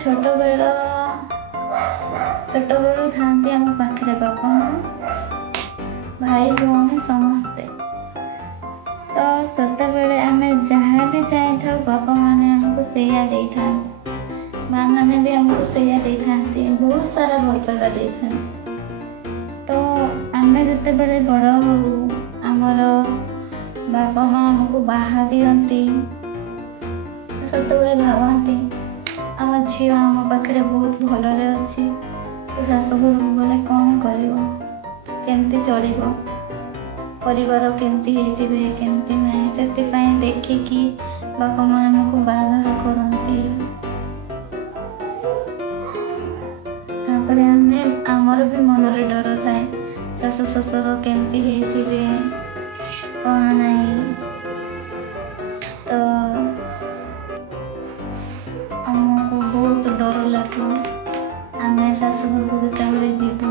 ଛୋଟବେଳୁ ଥାଆନ୍ତି ଆମ ପାଖରେ ବାପା ମା, ଭାଇ ଭଉଣୀ ସମସ୍ତେ। ତ ସେତେବେଳେ ଆମେ ଯାହା ବି ଚାହିଁଥାଉ ବାପା ମାନେ ଆମକୁ ସେଇଆ ଦେଇଥାନ୍ତି, ମା ମାନେ ବି ଆମକୁ ସେଇଆ ଦେଇଥାନ୍ତି, ବହୁତ ସାରା ଭଲ ପାଇବା ଦେଇଥାନ୍ତି। ତ ଆମେ ଯେତେବେଳେ ବଡ଼ ହଉ, ଆମର ବାପା ମା ଆମକୁ ବାହା ଦିଅନ୍ତି, ସେତେବେଳେ ଭାବନ୍ତି ଆମ ଝିଅ ଆମ ପାଖରେ ବହୁତ ଭଲରେ ଅଛି, ତ ଶାଶୁଘରକୁ ଗଲେ କ'ଣ କରିବ, କେମିତି ଚଳିବ, ପରିବାର କେମିତି ହେଇଥିବେ କେମିତି ନାହିଁ, ସେଥିପାଇଁ ଦେଖିକି ବାପା ମା ଆମକୁ ବାହାଘର କରନ୍ତି। ତାପରେ ଆମର ବି ମନରେ ଡର ଥାଏ, ଶାଶୁ ଶ୍ୱଶୁର କେମିତି ହେଇଥିବେ କ'ଣ ନାହିଁ। ତ ଆମକୁ ବହୁତ ଡର ଲାଗେ, ଆମେ ଶାଶୁଘରକୁ ଯେତେବେଳେ ଯିବୁ,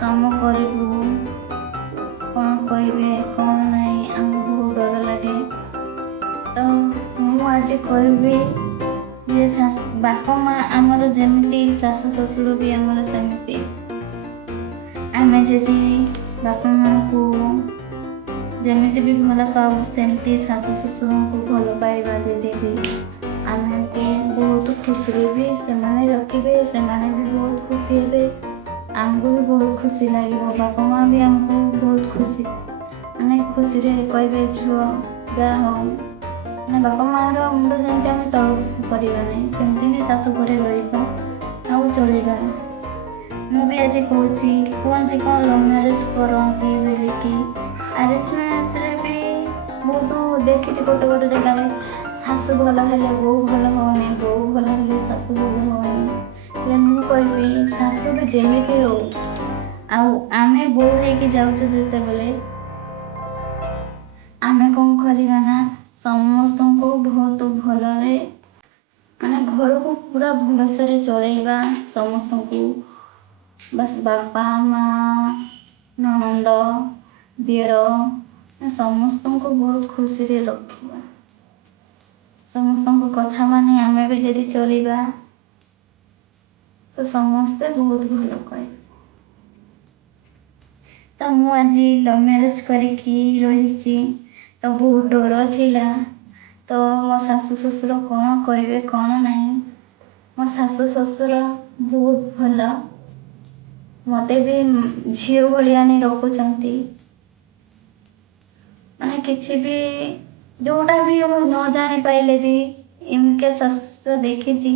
କାମ କରିବୁ, କ'ଣ କହିବେ କ'ଣ ନାହିଁ, ଆମକୁ ବହୁତ ଡର ଲାଗେ। ତ ମୁଁ ଆଜି କହିବି ଯେ ବାପା ମା ଆମର ଯେମିତି, ଶାଶୁ ଶ୍ୱଶୁର ବି ଆମର ସେମିତି। ଆମେ ଯଦି ବାପା ମାଙ୍କୁ ଯେମିତି ବି ଭଲ ପାଉ, ସେମିତି ଶାଶୁ ଶ୍ୱଶୁରଙ୍କୁ ଭଲ ପାଇବା ଯଦି ବି ଆମକୁ ବହୁତ ଖୁସିରେ ବି ସେମାନେ ରଖିବେ, ସେମାନେ ବି ବହୁତ ଖୁସି ହେବେ, ଆମକୁ ବି ବହୁତ ଖୁସି ଲାଗିବ। ବାପା ମା ବି ଆମକୁ ବହୁତ ଖୁସିରେ କହିବେ ଝିଅ ଯାହା ହଉ, ବାପା ମାଆର ମୁଣ୍ଡ ଯେମିତି ଆମେ ତଳକୁ କରିବା ନାହିଁ, ସେମିତି ହିଁ ଶାଶୁ ଘରେ ରହିବା ଆଉ ଚଳିବା। ମୁଁ ବି ଆଜି କହୁଛି, କୁହନ୍ତି କ'ଣ ଲଭ୍ ମ୍ୟାରେଜ୍ କରନ୍ତି ବୋଲିକି, ଆରେଞ୍ଜ ମ୍ୟାରେଜ୍ରେ ବି ବହୁତ ଦେଖିଛି ଗୋଟେ ଜାଗାରେ ଶାଶୁ ଭଲ ହେଲେ ବୋହୂ ଭଲ ହେଉନି, ବୋହୂ ଭଲ ହେଲେ ଶାଶୁ ଭଲ ହେଉନି। ହେଲେ ମୁଁ କହିବି ଶାଶୁ ବି ଯେମିତି ହଉ, ଆଉ ଆମେ ବୋହୂ ହେଇକି ଯାଉଛୁ ଯେତେବେଳେ ଆମେ କ'ଣ କରିବା ନା, ସମସ୍ତଙ୍କୁ ବହୁତ ଭଲରେ ଘରକୁ ପୁରା ଭଲସେରେ ଚଳେଇବା, ସମସ୍ତଙ୍କୁ ବାସ୍ ବାପା ମା, ନଣନ୍ଦ, ଦିଅର ସମସ୍ତଙ୍କୁ ବହୁତ ଖୁସିରେ ରଖିବା। ସମସ୍ତଙ୍କ କଥା ମାନି ଆମେ ବି ଯଦି ଚଳିବା ତ ସମସ୍ତେ ବହୁତ ଭଲ କହିବେ। ତ ମୁଁ ଆଜି ଲଭ୍ ମ୍ୟାରେଜ୍ କରିକି ରହିଛି, ତ ବହୁତ ଡର ଥିଲା। ତ ମୋ ଶାଶୁ ଶ୍ୱଶୁର କ'ଣ କହିବେ କ'ଣ ନାହିଁ। ମୋ ଶାଶୁ ଶ୍ୱଶୁର ବହୁତ ଭଲ, ମୋତେ ବି ଝିଅ ଭଳିଆ ରଖୁଛନ୍ତି। କିଛି ବି ଯେଉଁଟା ବି ମୁଁ ନ ଜାଣିପାରିଲେ ବି ଏମିତିକା ଶାଶୁ ଦେଖିଛି,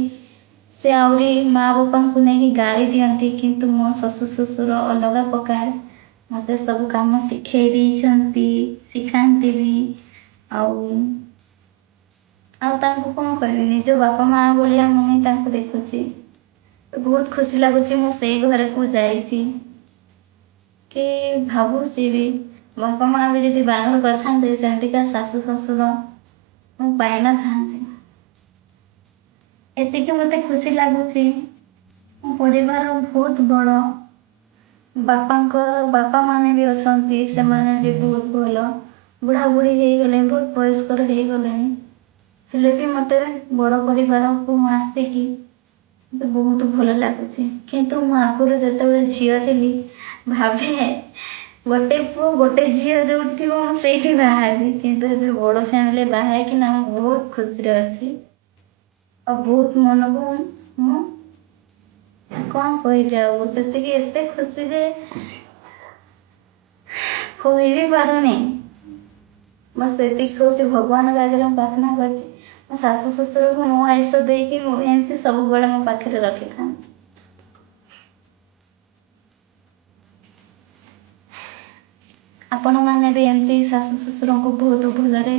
ସେ ଆହୁରି ମା ବାପାଙ୍କୁ ନେଇକି ଗାଳି ଦିଅନ୍ତି, କିନ୍ତୁ ମୋ ଶାଶୁ ଶ୍ୱଶୁର ଅଲଗା ପ୍ରକାର, ମୋତେ ସବୁ କାମ ଶିଖେଇ ଦେଇଛନ୍ତି, ଶିଖାନ୍ତି ବି। ଆଉ ତାଙ୍କୁ କ'ଣ କହିବି, ନିଜ ବାପା ମା ଭଳିଆ ମୁଁ ତାଙ୍କୁ ଦେଖୁଛି, ବହୁତ ଖୁସି ଲାଗୁଛି। ମୁଁ ସେଇ ଘରକୁ ଯାଇଛି କି ଭାବୁଛି ବି ବାପା ମା ବି ଯଦି ବାହାଘର କରିଥାନ୍ତେ, ସେମିତିକା ଶାଶୁ ଶ୍ୱଶୁର ମୁଁ ପାଇନଥାନ୍ତି। ଏତିକି ମୋତେ ଖୁସି ଲାଗୁଛି। ମୋ ପରିବାର ବହୁତ ବଡ଼, ବାପା ମାନେ ବି ଅଛନ୍ତି, ସେମାନେ ବି ବହୁତ ଭଲ, ବୁଢ଼ାବୁଢ଼ୀ ହେଇଗଲେଣି, ବହୁତ ବୟସ୍କର ହେଇଗଲେଣି। ହେଲେ ବି ମୋତେ ବଡ଼ ପରିବାରକୁ ମୁଁ ଆସିକି ମୋତେ ବହୁତ ଭଲ ଲାଗୁଛି। କିନ୍ତୁ ମୁଁ ଆଗରୁ ଯେତେବେଳେ ଝିଅ ଥିଲି, ଭାବେ ଗୋଟେ ପୁଅ ଗୋଟେ ଝିଅ ଯେଉଁଠି ଥିବ ମୁଁ ସେଇଠି ବାହା ହେବି। କିନ୍ତୁ ଏବେ ବଡ଼ ଫ୍ୟାମିଲି ବାହା ହେଇକିନା ମୁଁ ବହୁତ ଖୁସିରେ ଅଛି, ଆଉ ବହୁତ ମନକୁ ମୁଁ କ'ଣ କହିବି, ଆଉ ସେତିକି ଏତେ ଖୁସି ଯେ କହିବି ପାରୁନି। ବସ୍ ସେତିକି କହୁଛି, ଭଗବାନଙ୍କ ଆଗରେ ମୁଁ ପ୍ରାର୍ଥନା କରିଛି ମୋ ଶାଶୁ ଶ୍ୱଶୁରକୁ ମୋ ଆୟୁଷ ଦେଇକି ମୁଁ ଏମିତି ସବୁବେଳେ ମୋ ପାଖରେ ରଖିଥାନ୍ତି। ଆପଣମାନେ ବି ଏମିତି ଶାଶୁ ଶ୍ୱଶୁରଙ୍କୁ ବହୁତ ଭଲରେ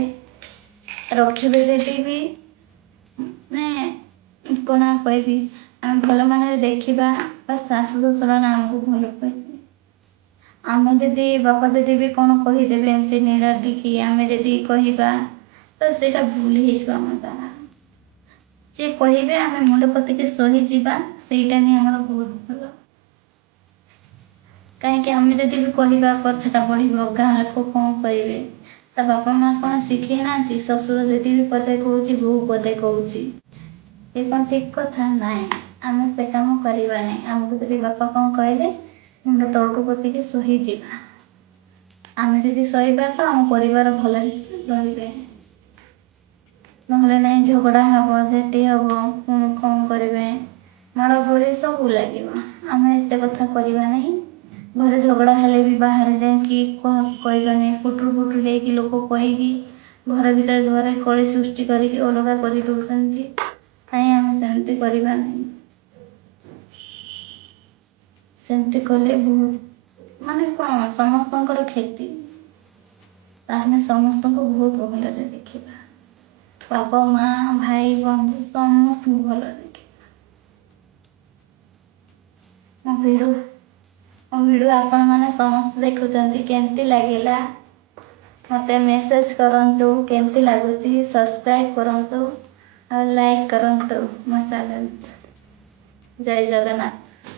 ରଖିବେ ଯଦି ବି କ'ଣ କହିବି, ଆମେ ଭଲ ମାନରେ ଦେଖିବା, ବା ଶାଶୁ ଶ୍ୱଶୁର ଆମକୁ ଭଲ ପାଇବେ। ଆମେ ଯଦି ବାପା ଯଦି ବି କ'ଣ କହିଦେବେ ଏମିତି ନିରାଟିକି ଆମେ ଯଦି କହିବା, ତ ସେଇଟା ଭୁଲ ହେଇଯିବ ଆମ ଦ୍ୱାରା। ସିଏ କହିବେ ଆମେ ମୁଣ୍ଡ ପୋତିକି ସହିଯିବା, ସେଇଟା ହିଁ ଆମର ବହୁତ ଭଲ। କାହିଁକି ଆମେ ଯଦି ବି କହିବା କଥାଟା ବଢ଼ିବ, ଗାଁ ଲୋକ କ'ଣ କହିବେ, ତା ବାପା ମା କ'ଣ ଶିଖେଇ ନାହାନ୍ତି, ଶ୍ୱଶୁର ଯଦି ବି ପଦେ କହୁଛି ବୋହୂ ପଦେ କହୁଛି, ଏ କ'ଣ ଠିକ୍ କଥା? ନାଇଁ, ଆମେ ସେ କାମ କରିବା ନାହିଁ। ଆମକୁ ଯଦି ବାପା କ'ଣ କହିଲେ ମୁଣ୍ଡ ତଳକୁ ପୋତିକି ସହିଯିବା। ଆମେ ଯଦି ସହିବା ତ ଆମ ପରିବାର ଭଲରେ ରହିବେ। ନହେଲେ ନାହିଁ ଝଗଡ଼ା ହେବ, ଝେଟି ହେବ, ପୁଣି କ'ଣ କରିବେ, ମାଡ଼ ଗୋଳି ସବୁ ଲାଗିବ। ଆମେ ଏତେ କଥା କରିବା ନାହିଁ। ଘରେ ଝଗଡ଼ା ହେଲେ ବି ବାହାରେ ଯାଇକି କହିବାନି। ପୁଟୁରୁ ପୁଟୁରୁ ହେଇକି ଲୋକ କହିକି ଘର ଭିତରେ ଘରେ କଳି ସୃଷ୍ଟି କରିକି ଅଲଗା କରିଦେଉଛନ୍ତି। କାଇଁ ଆମେ ସେମିତି କରିବା ନାହିଁ। ସେମିତି କଲେ ବହୁତ ମାନେ କ'ଣ ସମସ୍ତଙ୍କର କ୍ଷତି। ତାହେଲେ ସମସ୍ତଙ୍କୁ ବହୁତ ଭଲରେ ଦେଖିବା। ବାପା ମା ଭାଇ ବନ୍ଧୁ ସମସ୍ତଙ୍କୁ ଭଲରେ ଦେଖିବା। ମୋ ଭିଡ଼ିଓ ଆପଣମାନେ ସମସ୍ତେ ଦେଖୁଛନ୍ତି, କେମିତି ଲାଗିଲା ମୋତେ ମେସେଜ୍ କରନ୍ତୁ। କେମିତି ଲାଗୁଛି ସବସ୍କ୍ରାଇବ୍ କରନ୍ତୁ ଆଉ ଲାଇକ୍ କରନ୍ତୁ ମୋ ଚ୍ୟାନେଲ୍। ଜୟ ଜଗନ୍ନାଥ।